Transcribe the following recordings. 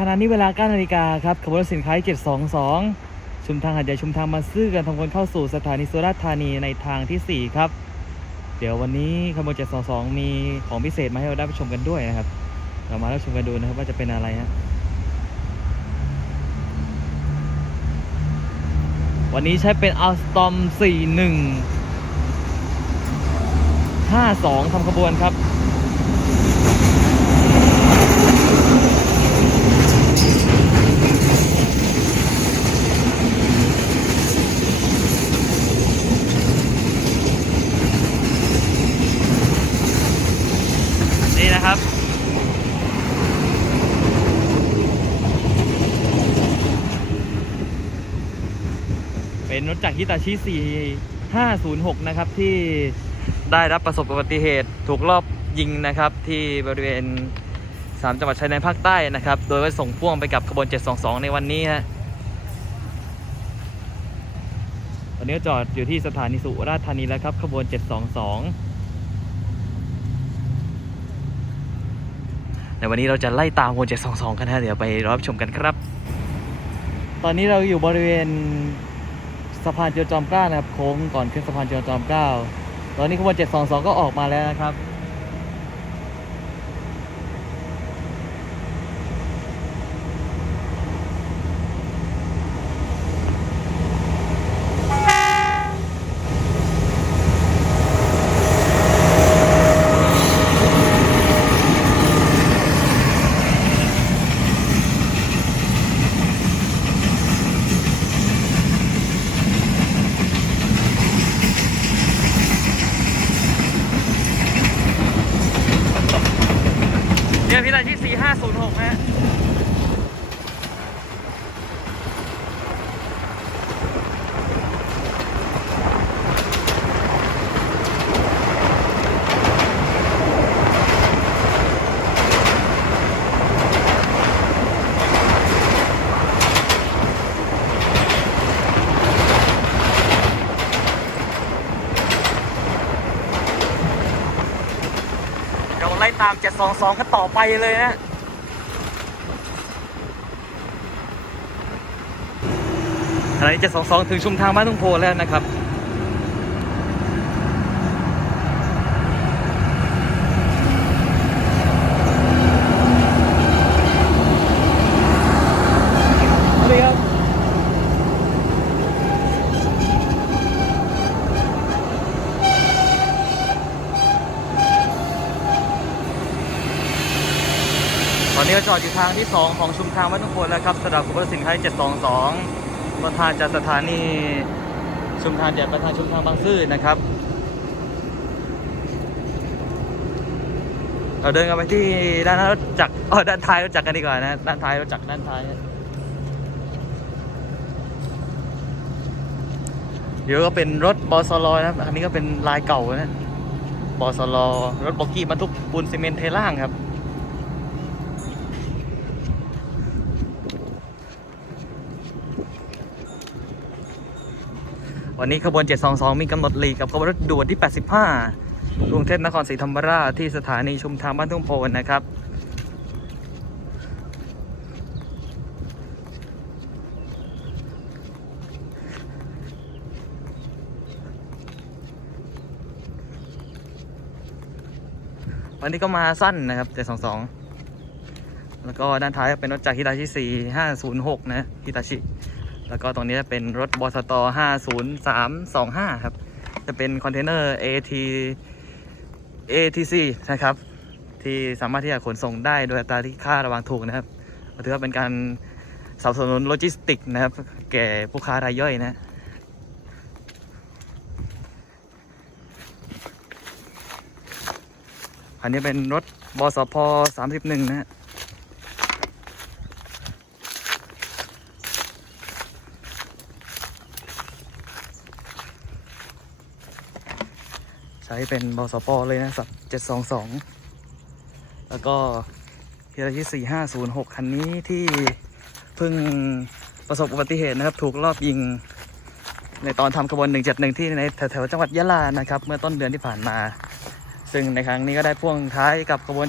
ขณะนี้เวลา9นาฬิกาครับขบวนรถสินค้า 722 ชุมทางหัดใหญ่ชุมทางมาซื่อกันทำคนเข้าสู่สถานีสุราษฎร์ธานีในทางทีสี่ 4 ครับ เดี๋ยววันนี้ขบวน 722 มีของพิเศษมาให้เราได้ไปชมกันด้วยนะครับ เรามารับชมกันดูนะครับว่าจะเป็นอะไรฮะวันนี้ใช้เป็น Alstom 41 52ทำขบวนครับ นี่นะครับ เป็นร ถจากฮิตาชิ 4506 นะครับ ที่ได้รับประสบอุบัติเหตุถูกรอบยิงนะครับ ที่บริเวณ 3 จังหวัดชายแดนภาคใต้นะครับ โดยว่าส่งพ่วงไปกับขบวน 722 ในวันนี้ฮะตอนนี้จอดอยู่ที่สถานีสุราษฎร์ธานีแล้วครับ ขบวน 722ในวันนี้เราจะไล่ตามขบวน722 กันนะเดี๋ยวไปรับชมกันครับ ตอนนี้เราอยู่บริเวณ สะพานเจียวจอมเกล้านะครับโค้งก่อนขึ้นสะพานเจียวจอมเกล้าตอนนี้ขบวน722 ก็ออกมาแล้วนะครับ 06ฮะไล่ตามเจ็ดสองสองกันต่อไปเลยฮนะ ขณะนี้722 ถึงชุมทางบ้านทุ่งโพแล้วนะครับสวัสดีครับตอนนี้ก็จอดอยู่ทางที่ 2 ของชุมทางวัดทุ่งโพแล้วครับสำหรับขบวนสินค้า722 ประธานจากสถานีชุมทางใหญ่ประธานชุมทางบางซื่อนะครับ เราเดินกันไปที่ด้านหน้ารถจักรอ๋อด้านท้ายรถจักรกันดีกว่านะด้านท้ายรถจักรด้านท้ายเดี๋ยวก็เป็นรถบอสลอนะครับอันนี้ก็เป็นลายเก่านะบอสลรถบอกกี้บรรทุกปูนซีเมนต์เทล่างครับ วันนี้ขบวน 722 มีกำหนดหลีกกับขบวนรถด่วนที่ 85 กรุงเทพนครศรีธรรมราชที่สถานีชุมทางบ้านทุ่งโพนนะครับ วันนี้ก็มาสั้นนะครับ 722 แล้วก็ด้านท้ายเป็นรถจากฮิตาชิ 4506 นะฮิตาชิ แล้วก็ตรงนี้จะเป็นรถบสต50325 ครับ จะเป็นคอนเทนเนอร์ AT ATC นะครับ ที่สามารถที่จะขนส่งได้โดยอัตราที่ค่าระวางถูกนะครับถือว่าเป็นการสนับสนุนโลจิสติกนะครับ แก่ผู้ค้ารายย่อยนะอันนี้เป็นรถบสพ 31 นะฮะ ใช้เป็นบสปเลยนะสับ722 แล้วก็ฮิราชิ4506 คันนี้ที่เพิ่งประสบอุบัติเหตุนะครับ ถูกลอบยิง ในตอนทำขบวน 171 ที่ในแถวๆจังหวัดยะลานะครับ เมื่อต้นเดือนที่ผ่านมา ซึ่งในครั้งนี้ก็ได้พ่วงท้ายกับขบวน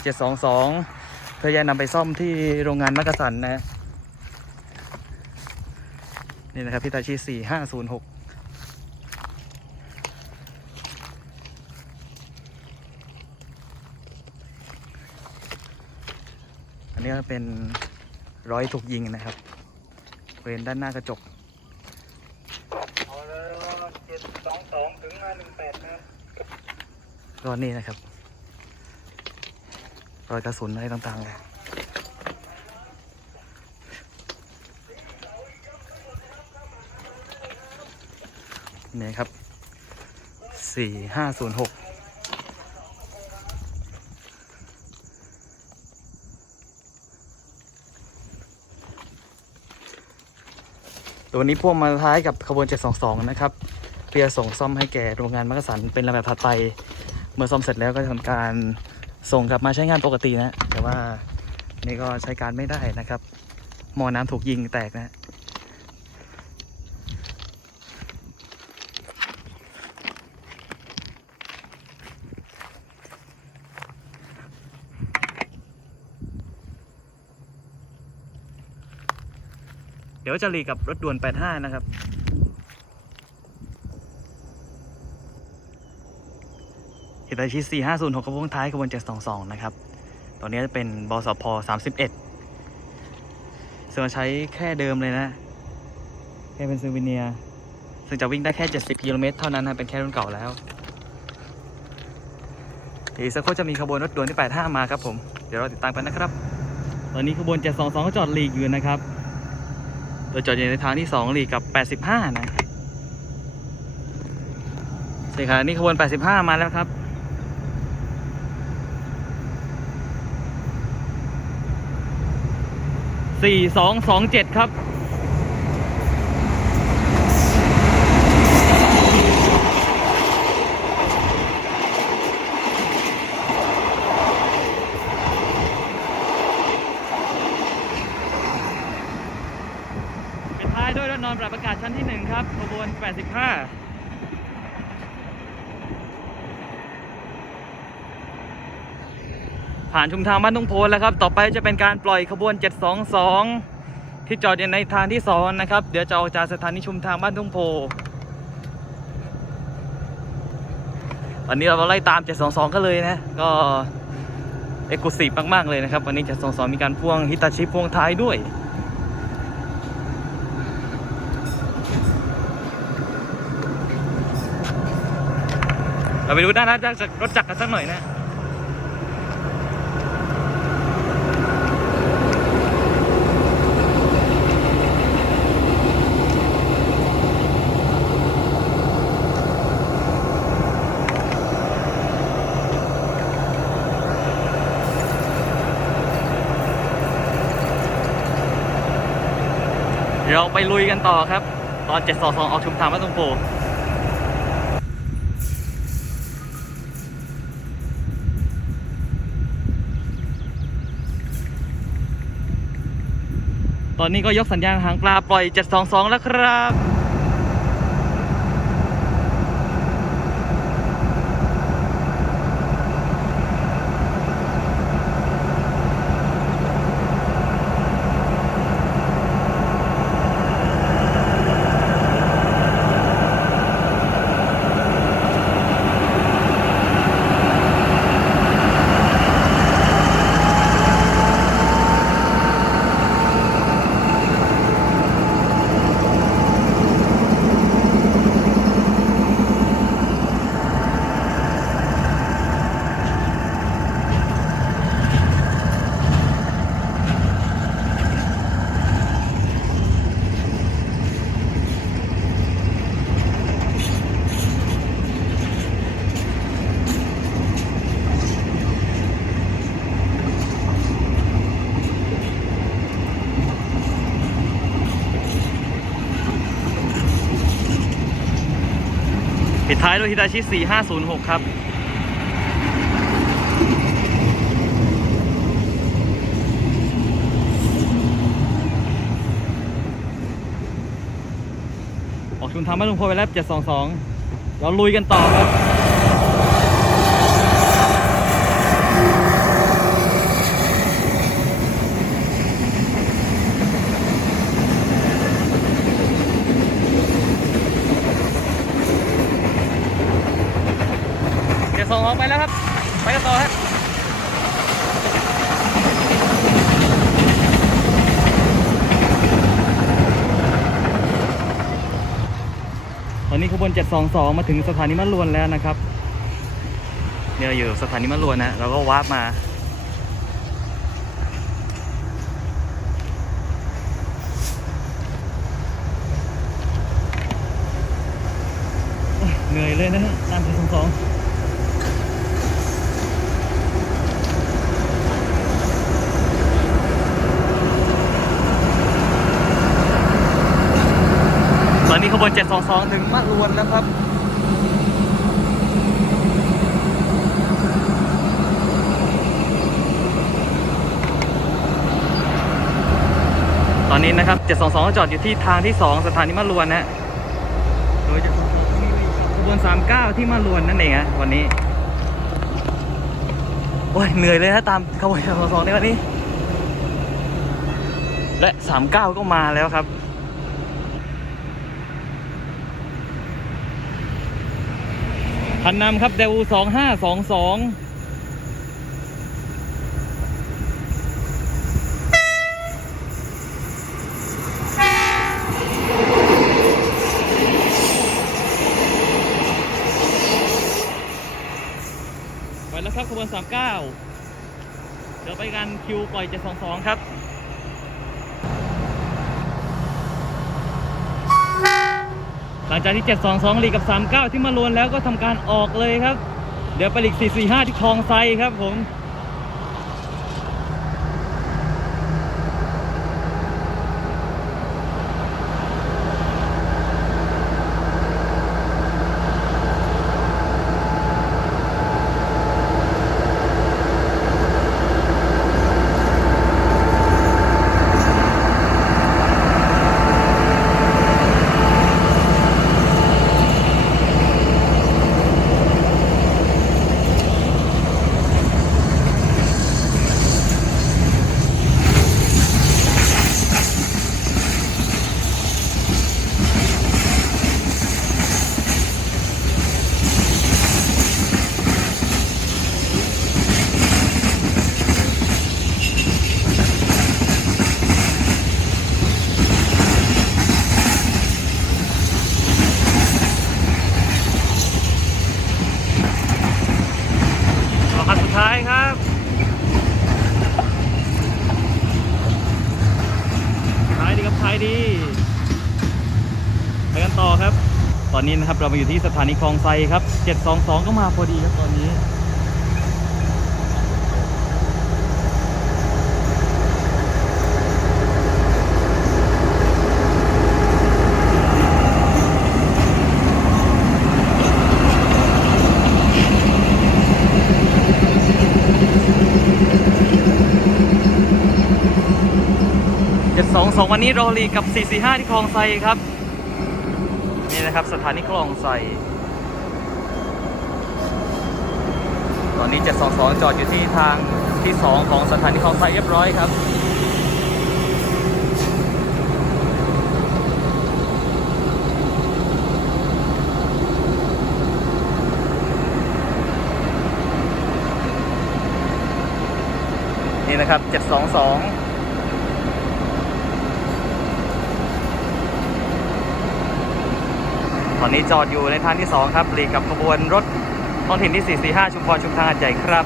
722 เพื่อจะนำไปซ่อมที่โรงงานมักกะสันนะ นี่นะครับพิตาชี4506 นี้ก็เป็นร้อยถูกยิงนะครับบริเวณด้านหน้ากระจกรอนี่นะครับ รอยกระสุนอะไรต่างๆเลยนี่ครับสี่ห้าศูนย์หก ตัวนี้พ่วงมาท้ายกับขบวน 722 นะครับ เพื่อส่งซ่อมให้แก่โรงงานมักสันเป็นลำดับถัดไป เมื่อซ่อมเสร็จแล้วก็จะทำการส่งกลับมาใช้งานปกตินะ แต่ว่านี่ก็ใช้การไม่ได้นะครับ มอน้ำถูกยิงแตกนะ ดี๋ยวจะรีกับรถด่วน 85 นะครับ เฮตาชิ450 6กระบวนท้ายกระบวน 722 นะครับ ตอนนี้จะเป็นบสพ 31 ซึ่งใช้แค่เดิมเลยนะ แค่เป็นซูวิเนียซึ่งจะวิ่งได้แค่ 70 กิโลเมตรเท่านั้นนะ เป็นแค่รุ่นเก่าแล้วอีกสักครู่จะมีขบวนรถด่วนที่ 85 มาครับผม เดี๋ยวเราติดตามกันนะครับ ตอนนี้ขบวน 722 ก็จอดลีกอยู่นะครับ โดยจอดอยู่ในทางที่2หลีกกับ 85 นะใช่ครับนี่ขบวน 85 มาแล้วครับสี่สองสองเจ็ดครับ เป็นท้ายด้วยรถนอนปรับอากาศชั้นที่หนึ่งครับขบวน 85 ผ่านชุมทางบ้านทุ่งโพแล้วครับ ต่อไปจะเป็นการปล่อยขบวน 722 ที่จอดอยู่ในทางที่สองนะครับ เดี๋ยวจะออกจากสถานีชุมทางบ้านทุ่งโพวันนี้เราไล่ตาม 722ก็เลยนะ ก็เอกลุศิมาก ๆ เลยนะครับ วันนี้ 722 มีการพ่วงฮิตาชิพ่วงท้ายด้วยเราไปดูด้านหน้าจากรถจักรกันสักหน่อยนะ เดี๋ยวเราไปลุยกันต่อครับ ตอน 722 ออกชุมทางวัดตรงโพตอนนี้ก็ยกสัญญาณหางปลาปล่อย 722 แล้วครับ ปิดท้ายด้วยฮิตาชิ 4506 ครับ ออกชุนทางบ้าลุงพลไปแล้ว722 เราลุยกันต่อครับ องไปแล้วครับ ไปกันต่อครับ ตอนนี้ขบวน 722 มาถึงสถานีมะลวนแล้วนะครับเนี่ยอยู่สถานีมะลวนนะเราก็วาร์ปมา เหนื่อยเลยนะฮะตาม722 นนี้ขบวน722ถึงมะลวนแล้วครับตอนนี้นะครับ 722 จอดอยู่ที่ทางที่ 2 สถานีมะลวนนะฮะโดย722มีขบวน 39 ที่มะลวนนั่นเองฮะวันนี้ โอ้ย เหนื่อยเลยฮะตามขบวน722ในวันนี้ และ 39 ก็มาแล้วครับ คันนำครับเดวูสองห้าสองสองไปแล้วครับขบวนสามเก้าเดี๋ยวไปกันคิวปล่อยเจ็ดสองสองครับ ลังจากที่ 722 ลีกกับ 39 ที่มาลวนแล้วก็ทำการออกเลยครับ เดี๋ยวไปลีก445 ที่คลองไซครับผม ดีไปกันต่อครับ ตอนนี้นะครับเรามาอยู่ที่สถานีคลองไซครับ 722 ก็มาพอดีครับตอนนี้ 722วันนี้โรลีกับ 445 ที่คลองไซครับ นี่นะครับสถานีคลองไซตอนนี้ 722 จอดอยู่ที่ทางที่ 2 ของสถานีคลองไซเรียบร้อยครับนี่นะครับ 722 ตอนนี้จอดอยู่ในทางที่ 2 ครับหลีกกับขบวนรถท้องถิ่นที่ 445 ชุมพรชุมทางหาดใหญ่ครับ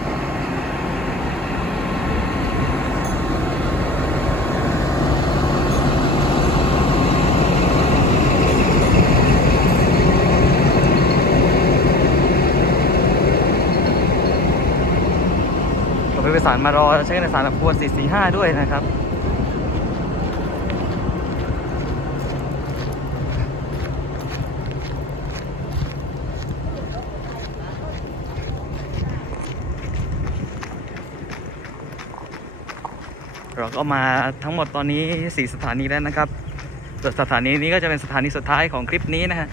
ก็ไปประสานมารอใช้ในสารกับขบวน445 ด้วยนะครับ เราก็มาทั้งหมดตอนนี้ 4 สถานีแล้วนะครับส่วนสถานีนี้ก็จะเป็นสถานีสุดท้ายของคลิปนี้นะฮะ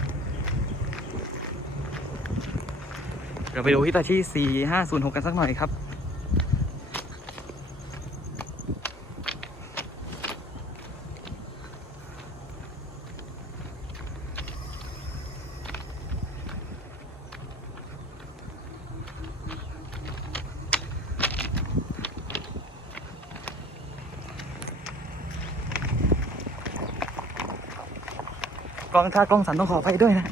เราไปดูฮิตาชิ4506 กันสักหน่อยครับ งถ้ากล้องสั่นต้องขอไปด้วยนะ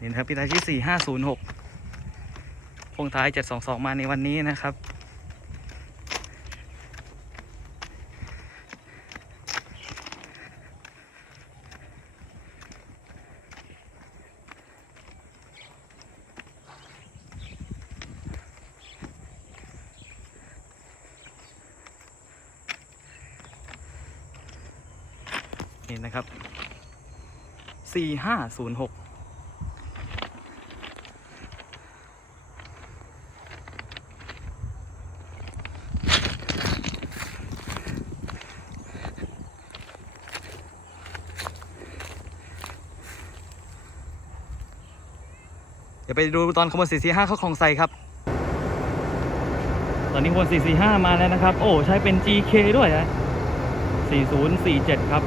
นี่นะครับปีท้ายที่4506พงท้าย 722 มาในวันนี้นะครับ 4506เดี๋ยวไปดูตอนขบวน445 เข้าคลองไซครับ ตอนนี้ขบวน445 มาแล้วนะครับ โอ้ ใช้เป็น GK ด้วยนะ4047 ครับ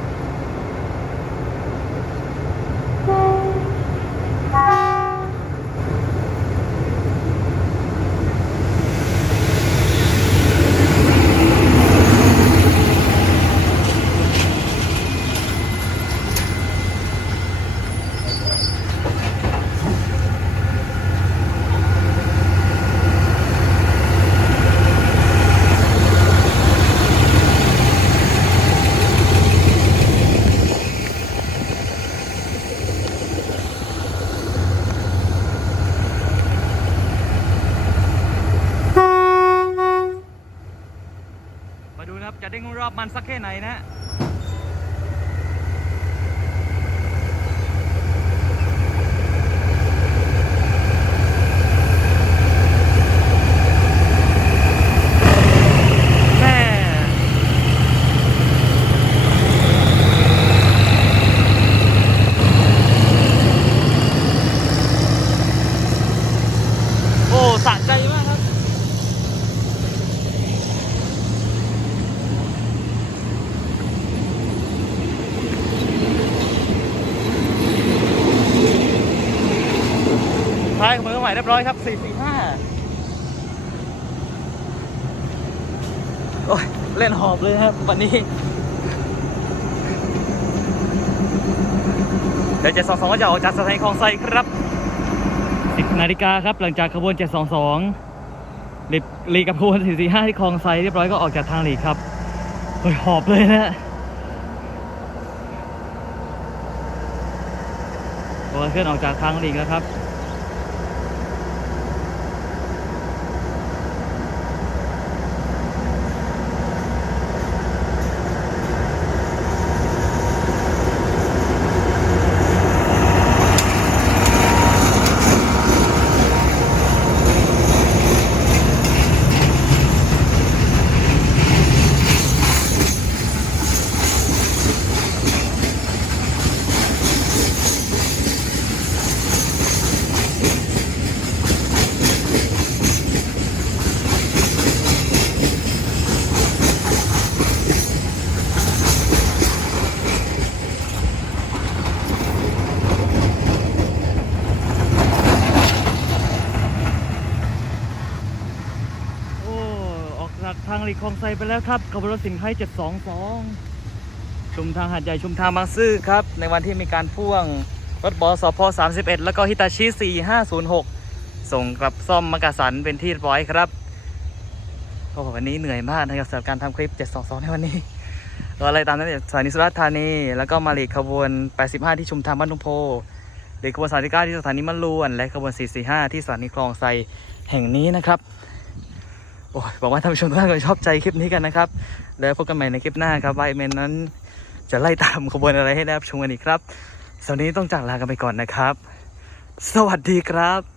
มาดูนะครับ จะได้รอบมันสักแค่ไหนนะ แม่โอ้สะใจมากครับ ท้าย ของมือใหม่เรียบร้อยครับ445โอ้ย เล่นหอบเลยครับ วันนี้ เดี๋ยว722ก็จะออกจากสถานีคลองไซครับ10นาฬิกาครับ หลังจากขบวน722ลีลีกับขบวน445ที่คลองไซเรียบร้อยก็ออกจากทางหลีกครับโอ้ยหอบเลยนะตัวเคลื่อนออกจากทางหลีกแล้วครับ โอ้ ออกจากทางหลีกคลอง ไปแล้วครับขบวนรถสินค้า722 ชุมทางหาดใหญ่ชุมทางบางซื่อครับ ในวันที่มีการพ่วงรถบอสพ31 แล้วก็ฮิตาชิ 4506 ส่งกลับซ่อมมักกะสันเป็นที่เรียบร้อยครับโอ้วันนี้เหนื่อยมากนะครับสำหรับการทำคลิป 722 ในวันนี้ก็อะไรตามนั้นสถานีสุราษฎร์ธานี แล้วก็มาหลีกขบวน 85 ที่ชุมทางบ้านทุ่งโพหลีกขบวน39ที่สถานีมะลวน และขบวน 445 ที่สถานีคลองไซแห่งนี้นะครับ อ้ยบอกว่าท่านผู้ชมทุกท่านคงชอบใจคลิปนี้กันนะครับ แล้วพบกันใหม่ในคลิปหน้าครับไวเมนนั้น จะไล่ตามขบวนอะไรให้ได้ชมกันอีกครับสำหรับวันนี้ต้องจากลากันไปก่อนนะครับ สวัสดีครับ